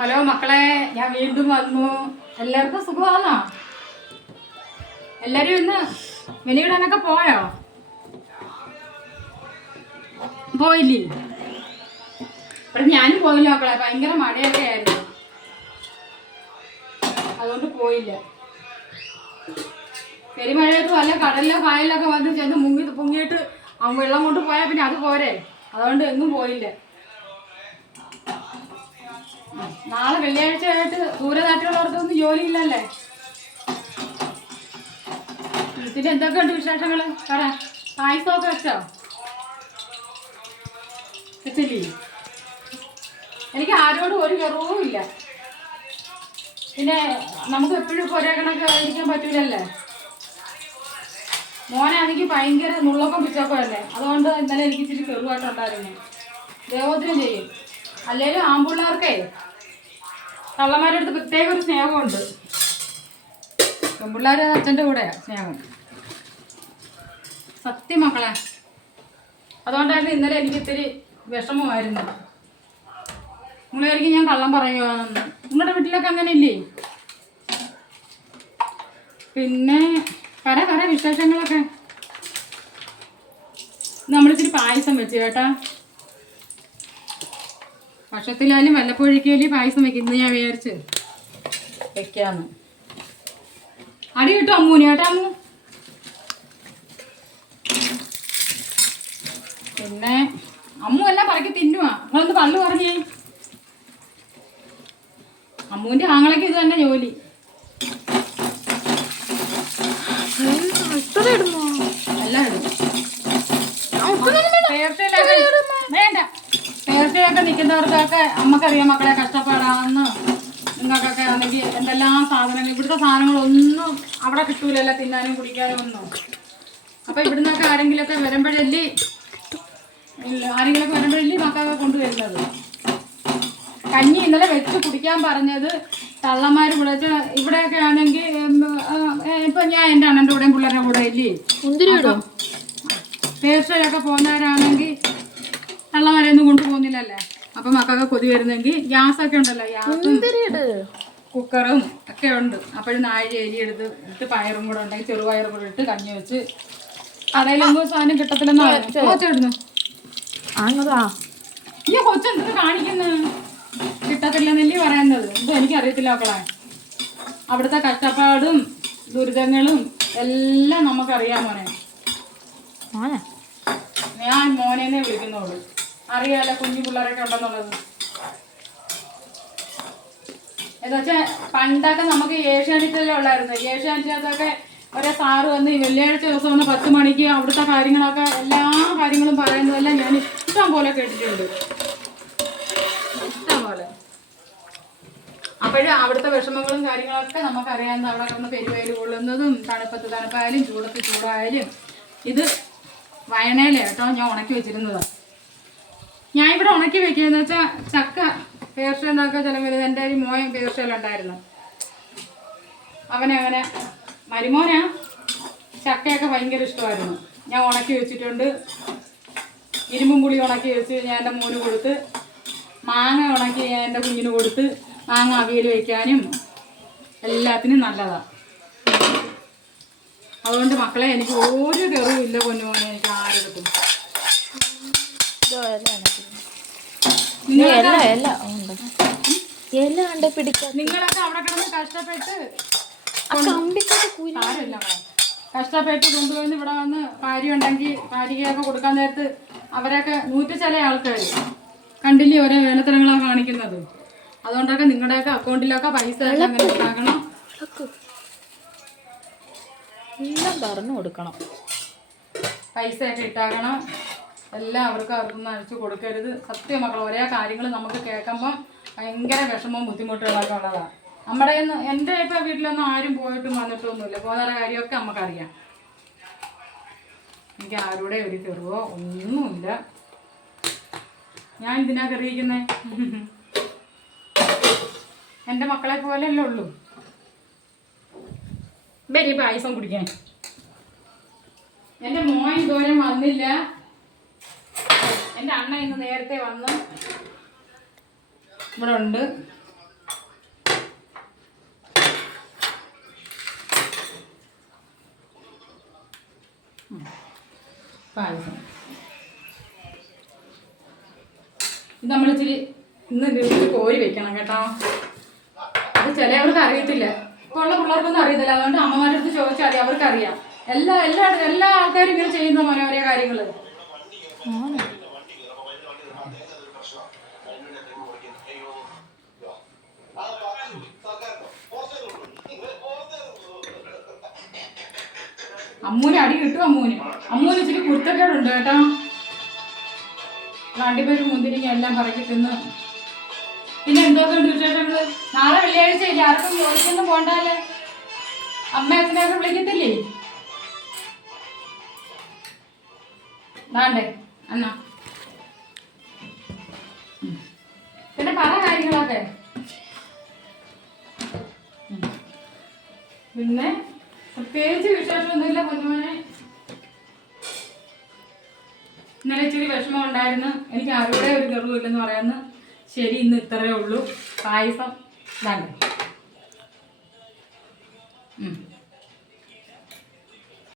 Hello മക്കളെ, ഞാൻ വീണ്ടും വന്നു. എല്ലാവർക്കും സുഖമാണോ? എല്ലാരും ഇന്ന് വെളിയിടാനൊക്കെ പോയോ? പോയില്ലേ? ഇവിടെ ഞാനും പോയില്ല മക്കളെ, ഭയങ്കര മഴയൊക്കെ ആയിരുന്നു, അതുകൊണ്ട് പോയില്ല. പെരുമഴയത്ത് വല്ല കടലിലോ കായലിലൊക്കെ വന്ന് ചെന്ന് പൊങ്ങിയിട്ട് വെള്ളം കൊണ്ട് പോയാൽ പിന്നെ അത് പോരെ, അതുകൊണ്ട് എങ്ങും പോയില്ല. നാളെ വെള്ളിയാഴ്ച ആയിട്ട് ദൂരനാട്ടിലുള്ളവർക്കൊന്നും ജോലിയില്ലല്ലേ. വീട്ടിൽ എന്തൊക്കെയുണ്ട് വിശേഷങ്ങൾ? പറയാം. പായസമൊക്കെ വെച്ചോ? വെച്ചില്ലേ? എനിക്ക് ആരോടും ഒരു കുറവും ഇല്ല. പിന്നെ നമുക്ക് എപ്പോഴും ഒരേ കണക്ക് ഇരിക്കാൻ പറ്റൂലല്ലേ. മോനാണെങ്കിൽ ഭയങ്കര നുള്ളക്കം പിച്ചക്കം അല്ലേ, അതുകൊണ്ട് ഇന്നലെ എനിക്ക് ഇച്ചിരി കെറുവായിട്ടുണ്ടായിരുന്നു. ദേവോദ്രം ചെയ്യും. അല്ലേലും ആൺപിള്ളേർക്കേ കള്ളന്മാരുടെ അടുത്ത് പ്രത്യേക ഒരു സ്നേഹമുണ്ട്. പെൺപിള്ളേർ അച്ഛൻ്റെ കൂടെയാണ് സ്നേഹം, സത്യം മക്കളെ. അതുകൊണ്ടായിരുന്നു ഇന്നലെ എനിക്ക് ഇത്തിരി വിഷമമായിരുന്നു. നിങ്ങളായിരിക്കും ഞാൻ കള്ളം പറയുകയാണെന്ന്. നിങ്ങളുടെ വീട്ടിലൊക്കെ അങ്ങനെ ഇല്ലേ? പിന്നെ പറ വിശേഷങ്ങളൊക്കെ. നമ്മളിത്തിരി പായസം വെച്ചു കേട്ടാ. വർഷത്തിലായാലും വല്ലപ്പോഴേക്കും പായസം വെക്കും. ഇന്ന് ഞാൻ വിചാരിച്ച് വെക്കാന്ന്. അടി കിട്ടും അമ്മൂന് കേട്ടാ. അമ്മു പിന്നെ അമ്മു എല്ലാം പറക്കി തിന്നുവാ. നിങ്ങളൊന്ന് പള്ളു പറഞ്ഞേ. അമ്മൂന്റെ ആങ്ങളൊക്കെ ഇത് തന്നെ ജോലി. എല്ലാം ഇടും. വേണ്ട, തീർച്ചയായിട്ടും നിൽക്കുന്നവർക്കൊക്കെ അമ്മക്കറിയാം മക്കളെ കഷ്ടപ്പാടാണെന്ന്. നിങ്ങൾക്കൊക്കെ ആണെങ്കിൽ എന്തെല്ലാം സാധനങ്ങൾ, ഇവിടുത്തെ സാധനങ്ങളൊന്നും അവിടെ കിട്ടൂലല്ലോ തിന്നാനും കുടിക്കാനും ഒന്നും. അപ്പൊ ഇവിടുന്നൊക്കെ ആരെങ്കിലുമൊക്കെ വരുമ്പോഴല്ലേ മക്കളൊക്കെ കൊണ്ടുവരുന്നത്. കഞ്ഞി ഇന്നലെ വെച്ച് കുടിക്കാൻ പറഞ്ഞത് തള്ളന്മാർ വിളിച്ച്. ഇവിടെയൊക്കെ ആണെങ്കിൽ ഇപ്പൊ ഞാൻ എൻ്റെ അണ്ണൻ്റെ കൂടെയും പിള്ളേരുടെ കൂടെ ഇല്ലേ തീർച്ചയൊക്കെ പോകുന്നവരാണെങ്കിൽ തള്ളമാരെയൊന്നും കൊണ്ടുപോകുന്നില്ലല്ലേ. അപ്പൊ മക്കൾക്ക് കൊതി വരുന്നെങ്കിൽ ഗ്യാസൊക്കെ ഉണ്ടല്ലോ, ഗ്യാസും കുക്കറും ഒക്കെ ഉണ്ട്. അപ്പോഴും നാഴി എലി ഇട്ട് പയറും കൂടെ ഉണ്ടെങ്കിൽ ചെറുപയറും കൂടെ ഇട്ട് കഞ്ഞി വെച്ച് കടയിലൊന്നും സാധനം കിട്ടത്തില്ലെന്ന് കൊച്ചിടുന്നു. ഈ കൊച്ചെന്തൊക്കെ കാണിക്കുന്നത്? കിട്ടത്തില്ലെന്നല്ലേ പറയുന്നത്. ഇതും എനിക്കറിയത്തില്ല മക്കളെ. അവിടുത്തെ കഷ്ടപ്പാടും ദുരിതങ്ങളും എല്ലാം നമുക്കറിയാം മോനെ. ഞാൻ മോനെന്നെ വിളിക്കുന്നുള്ളൂ. അറിയാലോ കുഞ്ഞു പിള്ളേരൊക്കെ ഉണ്ടെന്നുള്ളത്. എന്താ വെച്ചാൽ പണ്ടൊക്കെ നമുക്ക് ഏഷ്യാനെറ്റിലെല്ലാം ഉള്ളായിരുന്നു. ഏഷ്യാനെറ്റിനകത്തൊക്കെ ഒരേ സാറ് വന്ന് ഈ വെള്ളിയാഴ്ച ദിവസം വന്ന് 10 മണിക്ക് അവിടുത്തെ കാര്യങ്ങളൊക്കെ എല്ലാ കാര്യങ്ങളും പറയുന്നതെല്ലാം ഞാൻ ഇഷ്ടം പോലെ കേട്ടിട്ടുണ്ട്, ഇഷ്ടം പോലെ. അപ്പോഴും അവിടുത്തെ വിഷമങ്ങളും കാര്യങ്ങളൊക്കെ നമുക്കറിയാവുന്ന. അവിടെ കിടന്ന് പെരുവേല് കൊള്ളുന്നതും തണുപ്പായാലും ചൂടായാലും. ഇത് വയണയില കേട്ടോ ഞാൻ ഉണക്കി വെച്ചിരുന്നതാണ്. ഞാൻ ഇവിടെ ഉണക്കി വെക്കുകയെന്ന് വെച്ചാൽ ചക്ക പേർഷ്യന്നൊക്കെ ചിലപ്പോൾ എൻ്റെ ഒരു മോൻ പേർഷ്യയിലുണ്ടായിരുന്നു. അവനങ്ങനെ മരുമോനാ ചക്കയൊക്കെ ഭയങ്കര ഇഷ്ടമായിരുന്നു. ഞാൻ ഉണക്കി വെച്ചിട്ടുണ്ട്. ഇരുമ്പും പുളി ഉണക്കി വെച്ച് ഞാൻ എൻ്റെ മോന് കൊടുത്ത്, മാങ്ങ ഉണക്കി ഞാൻ എൻ്റെ കുഞ്ഞിന് കൊടുത്ത്. മാങ്ങ അവിയൽ വയ്ക്കാനും എല്ലാത്തിനും നല്ലതാണ്. അതുകൊണ്ട് മക്കളെ എനിക്ക് ഒരു കറിവില്ല പൊന്നുമോനെ. എനിക്ക് ആരെടുക്കും നിങ്ങളൊക്കെ അവിടെ കിടന്ന് കഷ്ടപ്പെട്ട് കൊണ്ടുവന്ന് ഇവിടെ വന്ന് ഭാര്യ ഉണ്ടെങ്കിൽ ഭാര്യയൊക്കെ കൊടുക്കാൻ നേരത്ത് അവരൊക്കെ ചില ആൾക്കാർ കണ്ടില്ലേ ഓരോ വേലത്തരങ്ങളാണ് കാണിക്കുന്നത്. അതുകൊണ്ടൊക്കെ നിങ്ങളുടെയൊക്കെ അക്കൗണ്ടിലൊക്കെ പൈസ അങ്ങനെ ഉണ്ടാക്കണം, എല്ലാം പറഞ്ഞു കൊടുക്കണം. പൈസയൊക്കെ ഇട്ടാക്കണം. എല്ലാം അവർക്കൊന്നും അഴിച്ചു കൊടുക്കരുത്. സത്യം മക്കൾ, ഒരേ കാര്യങ്ങൾ നമുക്ക് കേൾക്കുമ്പം ഭയങ്കര വിഷമവും ബുദ്ധിമുട്ടുകളൊക്കെ ഉള്ളതാണ്. നമ്മുടെ എൻ്റെ ഇപ്പോൾ വീട്ടിലൊന്നും ആരും പോയിട്ടും വന്നിട്ടൊന്നുമില്ല. പോകുന്ന കാര്യമൊക്കെ നമുക്കറിയാം. എനിക്ക് ആരുടെ ഒരു കെറുവോ ഒന്നുമില്ല. ഞാൻ ഇതിനാ കറിയിക്കുന്നത്. എൻ്റെ മക്കളെ പോലെയല്ലേ ഉള്ളൂ. വലിയ പായസം കുടിക്കാൻ എൻ്റെ മോൻ ഇതുവരെ വന്നില്ല. എൻ്റെ അണ്ണ ഇന്ന് നേരത്തെ വന്ന് ഇവിടെ ഉണ്ട്. പായസം ഇത് നമ്മളിച്ചിരി ഇന്ന് വീട്ടിൽ കോരി വെക്കണം കേട്ടോ. അത് ചിലവർക്ക് അറിയത്തില്ല, ഇപ്പോൾ ഉള്ള പിള്ളേർക്കൊന്നും അറിയത്തില്ല. അതുകൊണ്ട് അമ്മമാരുടെ അടുത്ത് ചോദിച്ചാൽ മതി, അവർക്കറിയാം. എല്ലാ ആൾക്കാരും ഇങ്ങനെ ചെയ്യുന്ന മോനെ ഒരേ കാര്യങ്ങൾ. അമ്മൂന് അടി കിട്ടും. അമ്മൂന് ഇച്ചിരി കുരുത്തക്കേടുണ്ട് കേട്ടോ. രണ്ടുപേരും മുന്തിരിങ്ങ എല്ലാം പറക്കി തിന്ന്. പിന്നെ എന്തൊക്കെ ഉണ്ട് വിശേഷങ്ങള്? നാളെ വെള്ളിയാഴ്ച ഇല്ല, ആർക്കും ജോലിക്കൊന്നും പോണ്ടല്ലേ? അമ്മ അച്ഛനെയൊക്കെ വിളിക്കത്തില്ലേ? വേണ്ടേ എന്നാ പിന്നെ പറ കാര്യങ്ങളൊക്കെ. പിന്നെ പ്രത്യേകിച്ച് വിശേഷമൊന്നുമില്ല പൊന്നുമോനെ. ഇന്നലെ ഇച്ചിരി വിഷമം ഉണ്ടായിരുന്നു. എനിക്ക് ആരുടെ ഒരു ഗർവമില്ലെന്ന് പറയാമെന്ന്. ശരി, ഇന്ന് ഇത്രയേ ഉള്ളൂ. പായസം വേണ്ട.